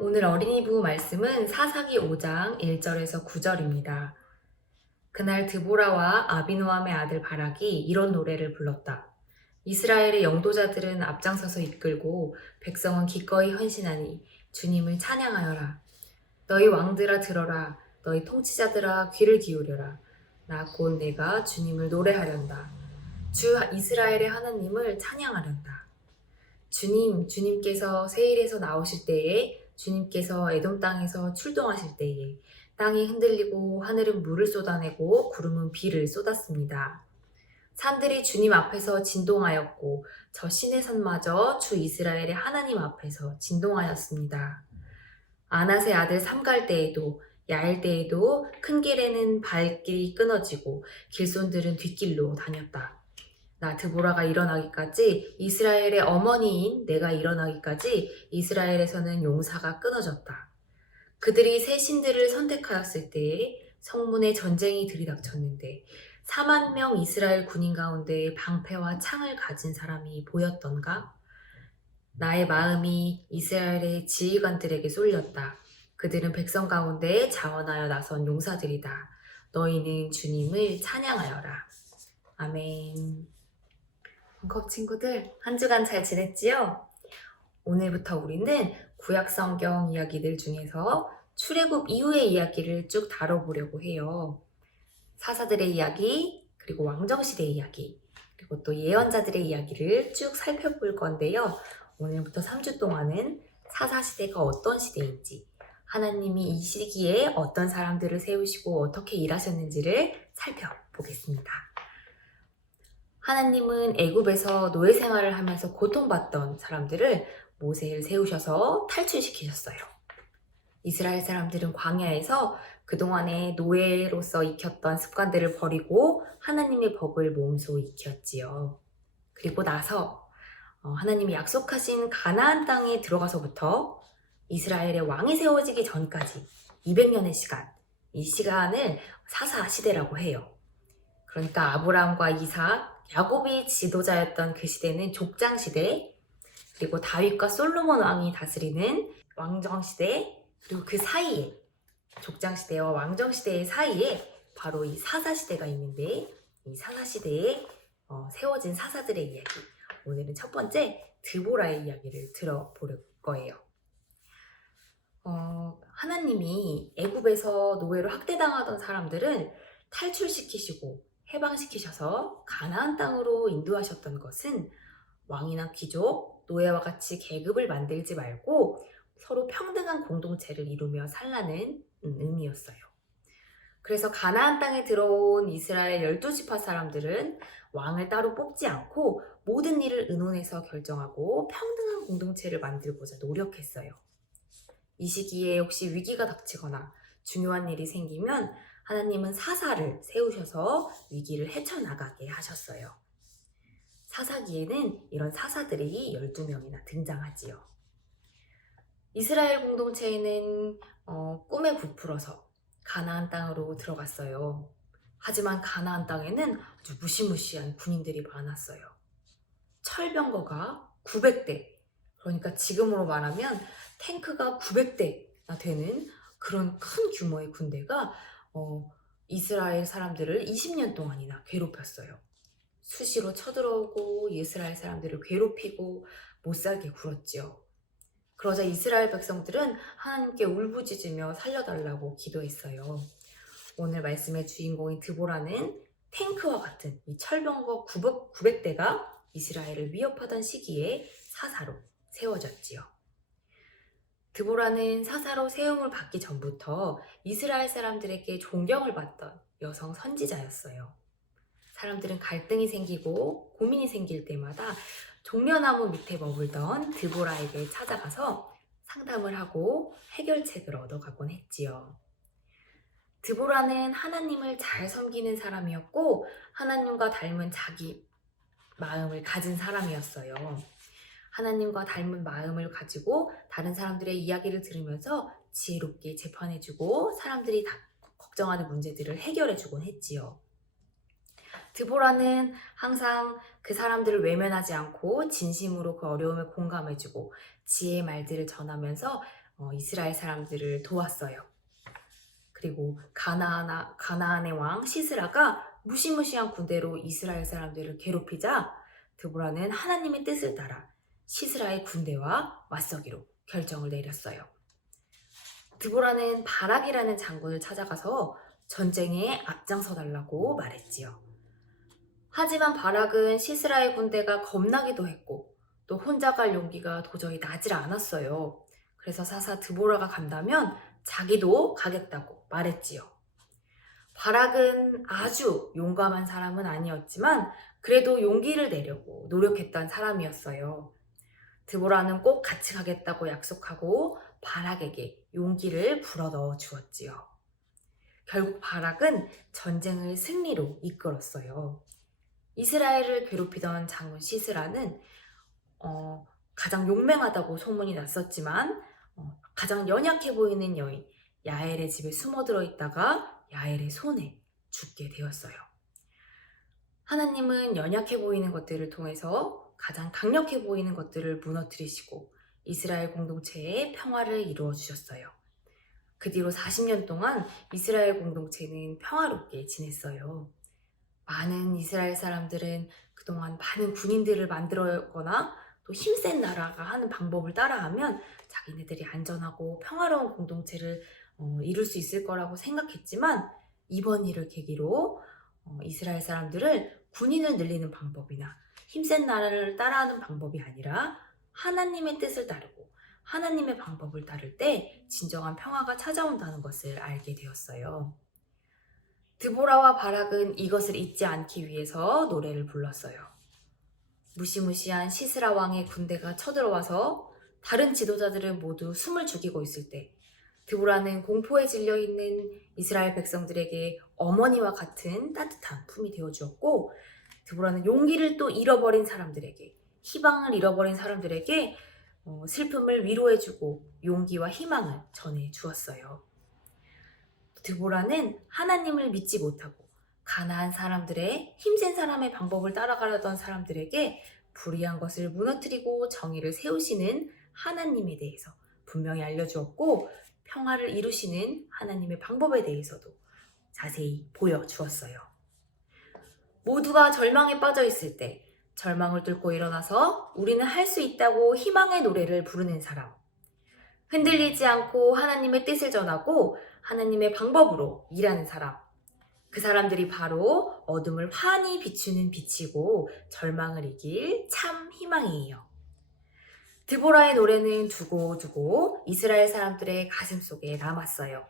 오늘 어린이부 말씀은 사사기 5장 1절에서 9절입니다. 그날 드보라와 아비노함의 아들 바락이 이런 노래를 불렀다. 이스라엘의 영도자들은 앞장서서 이끌고 백성은 기꺼이 헌신하니 주님을 찬양하여라. 너희 왕들아 들어라. 너희 통치자들아 귀를 기울여라. 나 곧 내가 주님을 노래하련다. 주 이스라엘의 하나님을 찬양하련다. 주님께서 세일에서 나오실 때에, 주님께서 에돔 땅에서 출동하실 때에 땅이 흔들리고 하늘은 물을 쏟아내고 구름은 비를 쏟았습니다. 산들이 주님 앞에서 진동하였고 저 시내 산마저 주 이스라엘의 하나님 앞에서 진동하였습니다. 아낫의 아들 삼갈 때에도 야일 때에도 큰 길에는 발길이 끊어지고 길손들은 뒷길로 다녔다. 나 드보라가 일어나기까지, 이스라엘의 어머니인 내가 일어나기까지 이스라엘에서는 용사가 끊어졌다. 그들이 새 신들을 선택하였을 때에 성문에 전쟁이 들이닥쳤는데 4만 명 이스라엘 군인 가운데 방패와 창을 가진 사람이 보였던가? 나의 마음이 이스라엘의 지휘관들에게 쏠렸다. 그들은 백성 가운데 자원하여 나선 용사들이다. 너희는 주님을 찬양하여라. 아멘. 컵 친구들, 한 주간 잘 지냈지요? 오늘부터 우리는 구약 성경 이야기들 중에서 출애굽 이후의 이야기를 쭉 다뤄보려고 해요. 사사들의 이야기, 그리고 왕정시대의 이야기, 그리고 또 예언자들의 이야기를 쭉 살펴볼 건데요. 오늘부터 3주 동안은 사사시대가 어떤 시대인지, 하나님이 이 시기에 어떤 사람들을 세우시고 어떻게 일하셨는지를 살펴보겠습니다. 하나님은 애굽에서 노예 생활을 하면서 고통받던 사람들을 모세를 세우셔서 탈출시키셨어요. 이스라엘 사람들은 광야에서 그동안에 노예로서 익혔던 습관들을 버리고 하나님의 법을 몸소 익혔지요. 그리고 나서 하나님이 약속하신 가나안 땅에 들어가서부터 이스라엘의 왕이 세워지기 전까지 200년의 시간, 이 시간을 사사 시대라고 해요. 그러니까 아브라함과 이삭, 야곱이 지도자였던 그 시대는 족장 시대, 그리고 다윗과 솔로몬 왕이 다스리는 왕정 시대, 그리고 그 사이에 족장 시대와 왕정 시대의 사이에 바로 이 사사 시대가 있는데, 이 사사 시대에 세워진 사사들의 이야기, 오늘은 첫 번째 드보라의 이야기를 들어볼 거예요. 하나님이 애굽에서 노예로 학대당하던 사람들을 탈출시키시고 해방시키셔서 가나안 땅으로 인도하셨던 것은 왕이나 귀족, 노예와 같이 계급을 만들지 말고 서로 평등한 공동체를 이루며 살라는 의미였어요. 그래서 가나안 땅에 들어온 이스라엘 12지파 사람들은 왕을 따로 뽑지 않고 모든 일을 의논해서 결정하고 평등한 공동체를 만들고자 노력했어요. 이 시기에 혹시 위기가 닥치거나 중요한 일이 생기면 하나님은 사사를 세우셔서 위기를 헤쳐나가게 하셨어요. 사사기에는 이런 사사들이 12명이나 등장하지요. 이스라엘 공동체에는 꿈에 부풀어서 가나안 땅으로 들어갔어요. 하지만 가나안 땅에는 아주 무시무시한 군인들이 많았어요. 철병거가 900대, 그러니까 지금으로 말하면 탱크가 900대나 되는 그런 큰 규모의 군대가 이스라엘 사람들을 20년 동안이나 괴롭혔어요. 수시로 쳐들어오고 이스라엘 사람들을 괴롭히고 못살게 굴었지요. 그러자 이스라엘 백성들은 하나님께 울부짖으며 살려달라고 기도했어요. 오늘 말씀의 주인공인 드보라는 탱크와 같은 이 철병거 900대가 이스라엘을 위협하던 시기에 사사로 세워졌지요. 드보라는 사사로 세움을 받기 전부터 이스라엘 사람들에게 존경을 받던 여성 선지자였어요. 사람들은 갈등이 생기고 고민이 생길 때마다 종려나무 밑에 머물던 드보라에게 찾아가서 상담을 하고 해결책을 얻어가곤 했지요. 드보라는 하나님을 잘 섬기는 사람이었고 하나님과 닮은 자기 마음을 가진 사람이었어요. 하나님과 닮은 마음을 가지고 다른 사람들의 이야기를 들으면서 지혜롭게 재판해주고 사람들이 다 걱정하는 문제들을 해결해주곤 했지요. 드보라는 항상 그 사람들을 외면하지 않고 진심으로 그 어려움에 공감해주고 지혜의 말들을 전하면서 이스라엘 사람들을 도왔어요. 그리고 가나안의 왕 시스라가 무시무시한 군대로 이스라엘 사람들을 괴롭히자 드보라는 하나님의 뜻을 따라 시스라의 군대와 맞서기로 결정을 내렸어요. 드보라는 바락이라는 장군을 찾아가서 전쟁에 앞장서 달라고 말했지요. 하지만 바락은 시스라의 군대가 겁나기도 했고 또 혼자 갈 용기가 도저히 나질 않았어요. 그래서 사사 드보라가 간다면 자기도 가겠다고 말했지요. 바락은 아주 용감한 사람은 아니었지만 그래도 용기를 내려고 노력했던 사람이었어요. 드보라는 꼭 같이 가겠다고 약속하고 바락에게 용기를 불어넣어 주었지요. 결국 바락은 전쟁을 승리로 이끌었어요. 이스라엘을 괴롭히던 장군 시스라는 가장 용맹하다고 소문이 났었지만 가장 연약해 보이는 여인 야엘의 집에 숨어들어 있다가 야엘의 손에 죽게 되었어요. 하나님은 연약해 보이는 것들을 통해서 가장 강력해 보이는 것들을 무너뜨리시고 이스라엘 공동체에 평화를 이루어 주셨어요. 그 뒤로 40년 동안 이스라엘 공동체는 평화롭게 지냈어요. 많은 이스라엘 사람들은 그동안 많은 군인들을 만들었거나 또 힘센 나라가 하는 방법을 따라하면 자기네들이 안전하고 평화로운 공동체를 이룰 수 있을 거라고 생각했지만 이번 일을 계기로 이스라엘 사람들을 군인을 늘리는 방법이나 힘센 나라를 따라하는 방법이 아니라 하나님의 뜻을 따르고 하나님의 방법을 따를 때 진정한 평화가 찾아온다는 것을 알게 되었어요. 드보라와 바락은 이것을 잊지 않기 위해서 노래를 불렀어요. 무시무시한 시스라 왕의 군대가 쳐들어와서 다른 지도자들은 모두 숨을 죽이고 있을 때 드보라는 공포에 질려 있는 이스라엘 백성들에게 어머니와 같은 따뜻한 품이 되어주었고 드보라는 용기를 또 잃어버린 사람들에게 희망을 잃어버린 사람들에게 슬픔을 위로해주고 용기와 희망을 전해주었어요. 드보라는 하나님을 믿지 못하고 가나안 사람들의 힘센 사람의 방법을 따라가려던 사람들에게 불의한 것을 무너뜨리고 정의를 세우시는 하나님에 대해서 분명히 알려주었고 평화를 이루시는 하나님의 방법에 대해서도 자세히 보여주었어요. 모두가 절망에 빠져 있을 때 절망을 뚫고 일어나서 우리는 할 수 있다고 희망의 노래를 부르는 사람, 흔들리지 않고 하나님의 뜻을 전하고 하나님의 방법으로 일하는 사람, 그 사람들이 바로 어둠을 환히 비추는 빛이고 절망을 이길 참 희망이에요. 드보라의 노래는 두고두고 이스라엘 사람들의 가슴 속에 남았어요.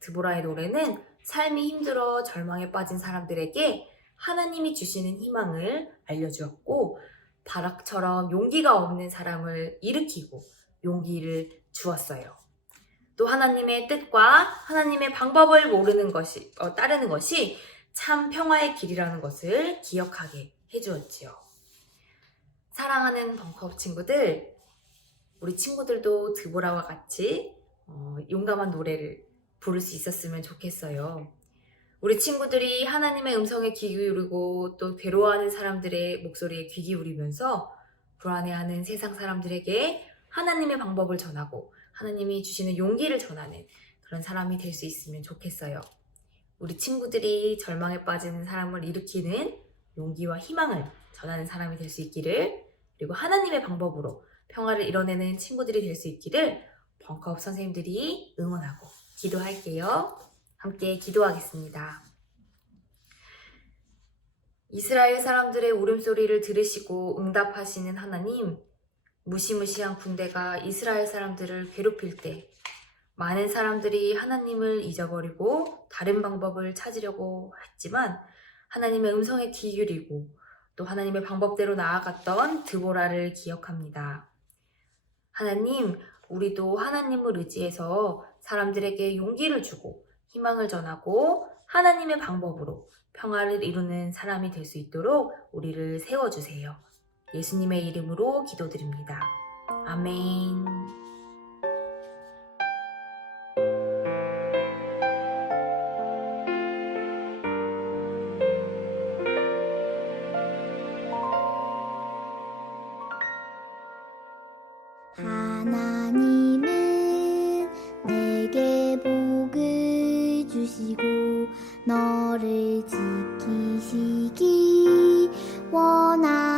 드보라의 노래는 삶이 힘들어 절망에 빠진 사람들에게 하나님이 주시는 희망을 알려주었고 바락처럼 용기가 없는 사람을 일으키고 용기를 주었어요. 또 하나님의 뜻과 하나님의 방법을 따르는 것이 참 평화의 길이라는 것을 기억하게 해주었지요. 사랑하는 벙커업 친구들, 우리 친구들도 드보라와 같이 용감한 노래를 부를 수 있었으면 좋겠어요. 우리 친구들이 하나님의 음성에 귀 기울이고 또 괴로워하는 사람들의 목소리에 귀 기울이면서 불안해하는 세상 사람들에게 하나님의 방법을 전하고 하나님이 주시는 용기를 전하는 그런 사람이 될 수 있으면 좋겠어요. 우리 친구들이 절망에 빠지는 사람을 일으키는 용기와 희망을 전하는 사람이 될 수 있기를, 그리고 하나님의 방법으로 평화를 이뤄내는 친구들이 될 수 있기를 벙커업 선생님들이 응원하고 기도할게요. 함께 기도하겠습니다. 이스라엘 사람들의 울음소리를 들으시고 응답하시는 하나님, 무시무시한 군대가 이스라엘 사람들을 괴롭힐 때 많은 사람들이 하나님을 잊어버리고 다른 방법을 찾으려고 했지만 하나님의 음성에 귀 기울이고 또 하나님의 방법대로 나아갔던 드보라를 기억합니다. 하나님, 우리도 하나님을 의지해서 사람들에게 용기를 주고 희망을 전하고 하나님의 방법으로 평화를 이루는 사람이 될 수 있도록 우리를 세워주세요. 예수님의 이름으로 기도드립니다. 아멘. 하나님은 떠나